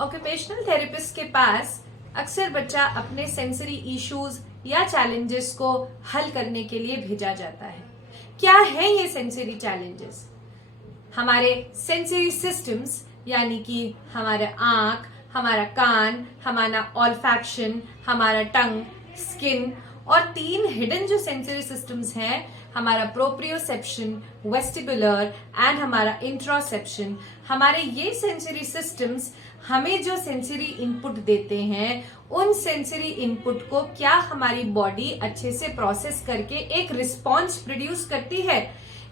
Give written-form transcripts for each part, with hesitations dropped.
Occupational therapist के पास अक्सर बच्चा अपने सेंसरी इश्यूज या चैलेंजेस को हल करने के लिए भेजा जाता है। क्या है ये सेंसरी चैलेंजेस? हमारे सेंसरी सिस्टम्स यानी कि हमारा आंख, हमारा कान, हमारा ऑल्फैक्शन, हमारा टंग, स्किन और 3 हिडन जो सेंसरी सिस्टम्स हैं, हमारा प्रोप्रियोसेप्शन, वेस्टिबुलर एंड हमारा इंट्रोसेप्शन। हमारे ये सेंसरी सिस्टम्स हमें जो सेंसरी इनपुट देते हैं, उन सेंसरी इनपुट को क्या हमारी बॉडी अच्छे से प्रोसेस करके एक रिस्पॉन्स प्रोड्यूस करती है।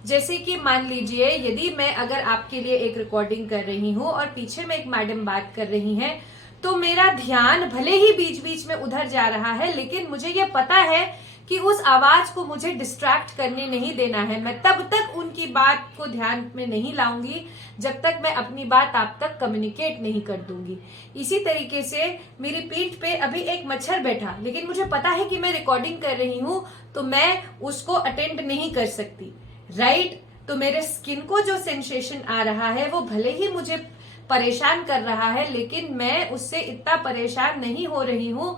जैसे कि मान लीजिए, यदि मैं अगर आपके लिए एक रिकॉर्डिंग कर रही हूं और पीछे में एक मैडम बात कर रही हैं, तो मेरा ध्यान भले ही बीच बीच में उधर जा रहा है, लेकिन मुझे ये पता है कि उस आवाज को मुझे डिस्ट्रैक्ट करने नहीं देना है। मैं तब तक उनकी बात को ध्यान में नहीं लाऊंगी जब तक मैं अपनी बात आप तक कम्युनिकेट नहीं कर दूंगी। इसी तरीके से मेरी पीठ पे अभी एक मच्छर बैठा, लेकिन मुझे पता है कि मैं रिकॉर्डिंग कर रही हूं, तो मैं उसको अटेंड नहीं कर सकती, राइट? तो मेरे स्किन को जो सेंसेशन आ रहा है वो भले ही मुझे परेशान कर रहा है, लेकिन मैं उससे इतना परेशान नहीं हो रही हूं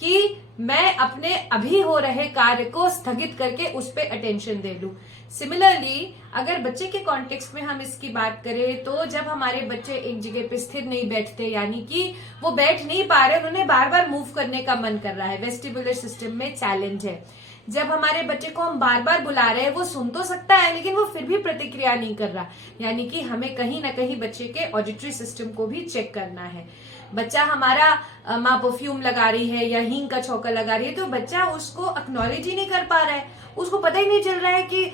कि मैं अपने अभी हो रहे कार्य को स्थगित करके उस पर अटेंशन दे लूं। सिमिलरली अगर बच्चे के कॉन्टेक्स्ट में हम इसकी बात करें, तो जब हमारे बच्चे एक जगह पे स्थिर नहीं बैठते, यानी कि वो बैठ नहीं पा रहे, उन्हें बार बार मूव करने का मन कर रहा है, वेस्टिबुलर सिस्टम में चैलेंज है। जब हमारे बच्चे को हम बार बार बुला रहे हैं, वो सुन तो सकता है लेकिन वो फिर भी प्रतिक्रिया नहीं कर रहा, यानी कि हमें कहीं ना कहीं बच्चे के ऑडिटरी सिस्टम को भी चेक करना है। बच्चा हमारा माँ परफ्यूम लगा रही है या हींग का छौंका लगा रही है, तो बच्चा उसको एक्नॉलेज ही नहीं कर पा रहा है, उसको पता ही नहीं चल रहा है कि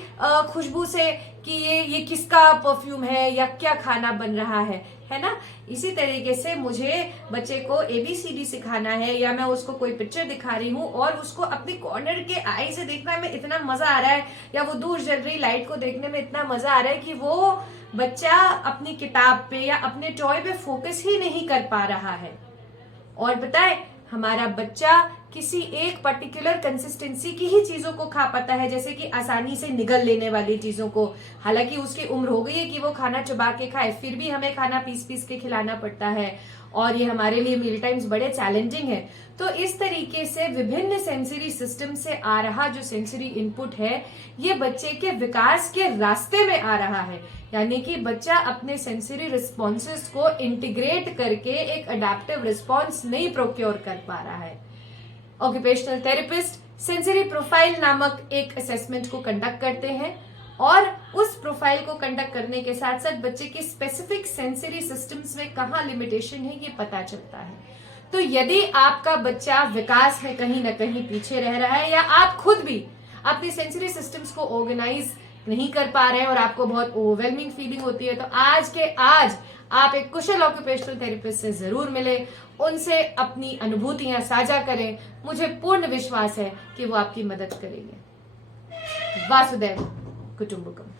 खुशबू से कि ये किसका परफ्यूम है या क्या खाना बन रहा है ना। इसी तरीके से मुझे बच्चे को ABCD सिखाना है, या मैं उसको कोई पिक्चर दिखा रही हूँ और उसको अपनी कॉर्नर के आई से देखने में इतना मजा आ रहा है, या वो दूर जल रही लाइट को देखने में इतना मजा आ रहा है कि वो बच्चा अपनी किताब पे या अपने टॉय पे फोकस ही नहीं कर पा रहा है। और बताए, हमारा बच्चा किसी एक पर्टिकुलर कंसिस्टेंसी की ही चीजों को खा पाता है, जैसे कि आसानी से निगल लेने वाली चीजों को। हालांकि उसकी उम्र हो गई है कि वो खाना चबा के खाए, फिर भी हमें खाना पीस पीस के खिलाना पड़ता है, और ये हमारे लिए मील टाइम्स बड़े चैलेंजिंग है। तो इस तरीके से विभिन्न सेंसरी सिस्टम से आ रहा जो सेंसरी इनपुट है, ये बच्चे के विकास के रास्ते में आ रहा है, यानी कि बच्चा अपने सेंसरी रिस्पॉन्सेस को इंटीग्रेट करके एक अडेप्टिव रिस्पॉन्स नहीं प्रोक्योर कर पा रहा है। ऑक्यूपेशनल थेरेपिस्ट सेंसरी प्रोफाइल नामक एक असेसमेंट को कंडक्ट करते हैं, और उस प्रोफाइल को कंडक्ट करने के साथ साथ बच्चे के स्पेसिफिक सेंसरी सिस्टम्स में कहाँ लिमिटेशन है ये पता चलता है। तो यदि आपका बच्चा विकास में कहीं ना कहीं पीछे रह रहा है, या आप खुद भी अपनी सेंसरी सिस्टम्स को ऑर्गेनाइज नहीं कर पा रहे हैं और आपको बहुत ओवरवेलमिंग फीलिंग होती है, तो आज के आज आप एक कुशल ऑक्यूपेशनल थेरेपिस्ट से जरूर मिले, उनसे अपनी अनुभूतियां साझा करें। मुझे पूर्ण विश्वास है कि वो आपकी मदद करेंगे। वासुदेव कुटुंबकम।